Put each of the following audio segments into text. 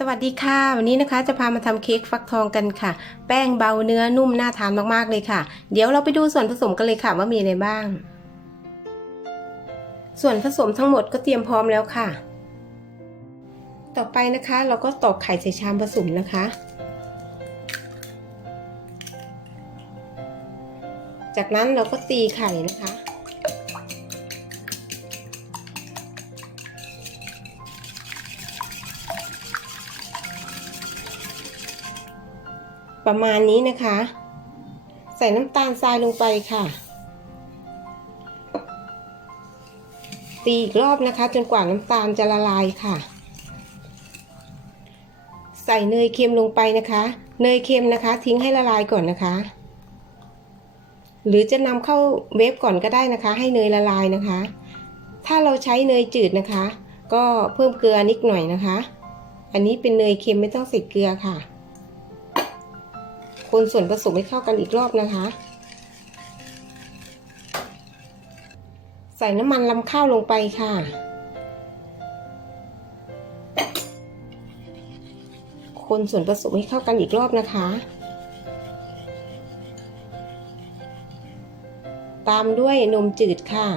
สวัสดีค่ะ วันนี้นะคะจะพามาทำเค้กฟักทองกันค่ะ แป้งเบาเนื้อนุ่มน่าทานมากๆเลยค่ะ เดี๋ยวเราไปดูส่วนผสมกันเลยค่ะว่ามีอะไรบ้าง ส่วนผสมทั้งหมดก็เตรียมพร้อมแล้วค่ะ ต่อไปนะคะ เราก็ตอกไข่ใส่ชามผสมนะคะ จากนั้นเราก็ตีไข่นะคะ ประมาณนี้นะคะ ใส่น้ำตาลทรายลงไปค่ะ ตีอีกรอบนะคะ จนกว่าน้ำตาลจะละลายค่ะ ใส่เนยเค็มลงไปนะคะ เนยเค็มนะคะ ทิ้งให้ละลายก่อนนะคะ หรือจะนำเข้าเวฟก่อนก็ได้นะคะ ให้เนยละลายนะคะ ถ้าเราใช้เนยจืดนะคะ ก็เพิ่มเกลือนิดหน่อยนะคะ อันนี้เป็นเนยเค็มไม่ต้องใส่เกลือค่ะ คนส่วนผสมให้เข้ากันอีกรอบนะคะ ใส่น้ำมันลำข้าวลงไปค่ะ คนส่วนผสมให้เข้ากันอีกรอบนะคะ ตามด้วยนมจืดค่ะ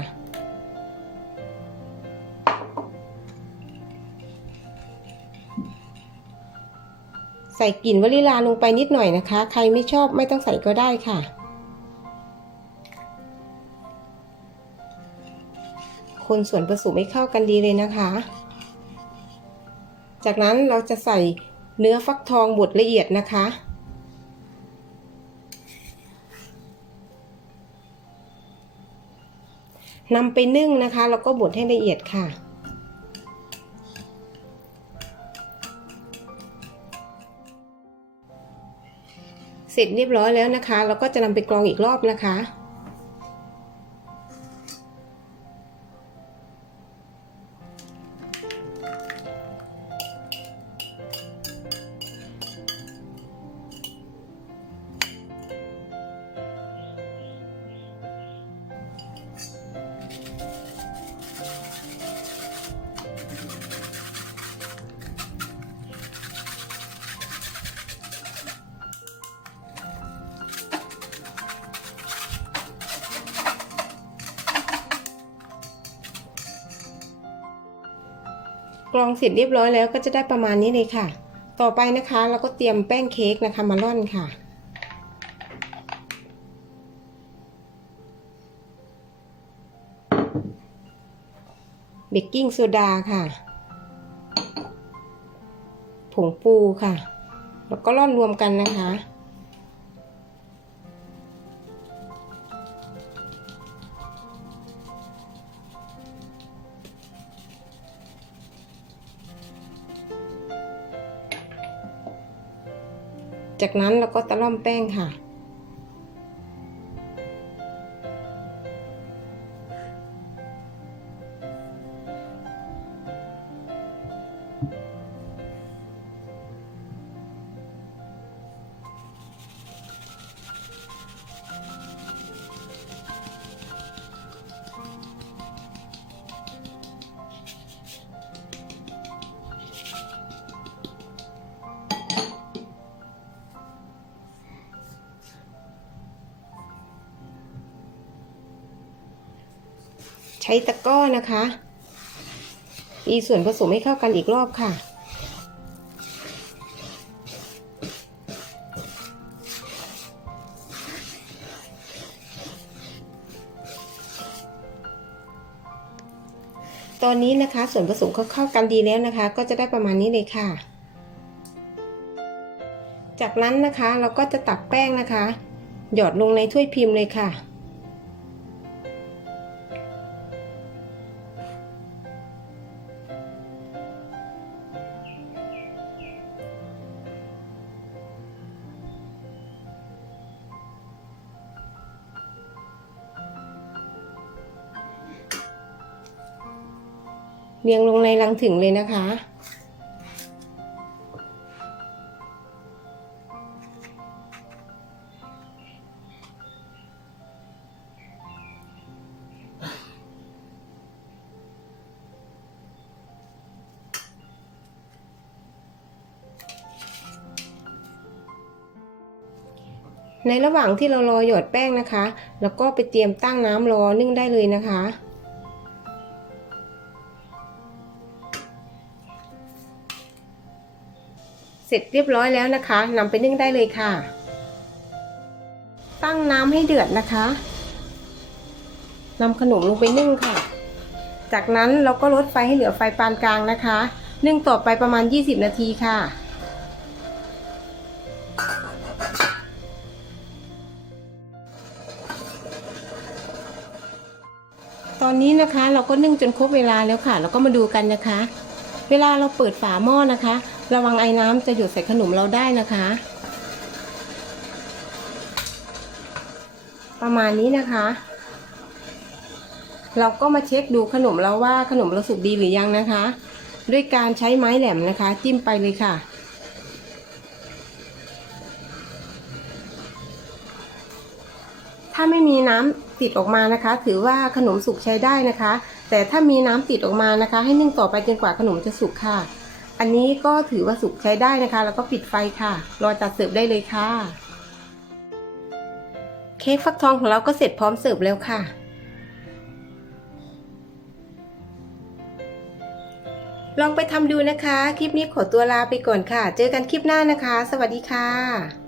ส่กลิ่นวานิลาลงไปนิดหน่อยนะคะ ใครไม่ชอบไม่ต้องใส่ก็ได้ค่ะ คนส่วนผสมให้เข้ากันดีเลยนะคะ จากนั้นเราจะใส่เนื้อฟักทองบดละเอียดนะคะนำไปนึ่งนะคะ แล้วก็บดให้ละเอียดค่ะ เสร็จเรียบร้อยแล้วนะคะ เราก็จะนำไปกรองอีกรอบนะคะ กรองเสร็จเรียบร้อยแล้วก็จะได้ประมาณนี้เลยค่ะ ต่อไปนะคะเราก็เตรียมแป้งเค้กนะคะมาร่อนค่ะ เบกกิ้งโซดาค่ะ ผงปูค่ะ แล้วก็ร่อนรวมกันนะคะ จากนั้นเราก็ตะล่อมแป้งค่ะ ใช้ตะก้อนะคะตีส่วนผสมให้เข้ากันอีกรอบค่ะ ตอนนี้นะคะส่วนผสมเขาเข้ากันดีแล้วนะคะ ก็จะได้ประมาณนี้เลยค่ะ จากนั้นนะคะเราก็จะตักแป้งนะคะ หยอดลงในถ้วยพิมพ์เลยค่ะ เรียงลงในรังถึงเลยนะคะ ในระหว่างที่เรารอหยอดแป้งนะคะ แล้วก็ไปเตรียมตั้งน้ำรอนึ่งได้เลยนะคะ เสร็จเรียบร้อยแล้วนะคะนำไปนึ่งได้เลยค่ะ ตั้งน้ำให้เดือดนะคะนำขนมลงไปนึ่งค่ะ จากนั้นเราก็ลดไฟให้เหลือไฟปานกลางนะคะ นึ่งต่อไปประมาณ 20 นาทีค่ะ ตอนนี้นะคะเราก็นึ่งจนครบเวลาแล้วค่ะ เราก็มาดูกันนะคะ เวลาเราเปิดฝาหม้อนะคะ ระวังไอ้น้ำจะหยดใส่ขนมเราได้นะคะ ประมาณนี้นะคะ เราก็มาเช็คดูขนมเราว่าขนมเราสุกดีหรือยังนะคะ ด้วยการใช้ไม้แหลมนะคะ จิ้มไปเลยค่ะถ้าไม่มีน้ำติดออกมานะคะ ถือว่าขนมสุกใช้ได้นะคะ แต่ถ้ามีน้ำติดออกมานะคะ ให้นึ่งต่อไปจนกว่าขนมจะสุกค่ะ อันนี้ก็ถือว่าสุกใช้ได้นะคะ แล้วก็ปิดไฟค่ะ รอจัดเสิร์ฟได้เลยค่ะ เค้กฟักทองของเราก็เสร็จพร้อมเสิร์ฟแล้วค่ะ ลองไปทำดูนะคะ คลิปนี้ขอตัวลาไปก่อนค่ะ เจอกันคลิปหน้านะคะ สวัสดีค่ะ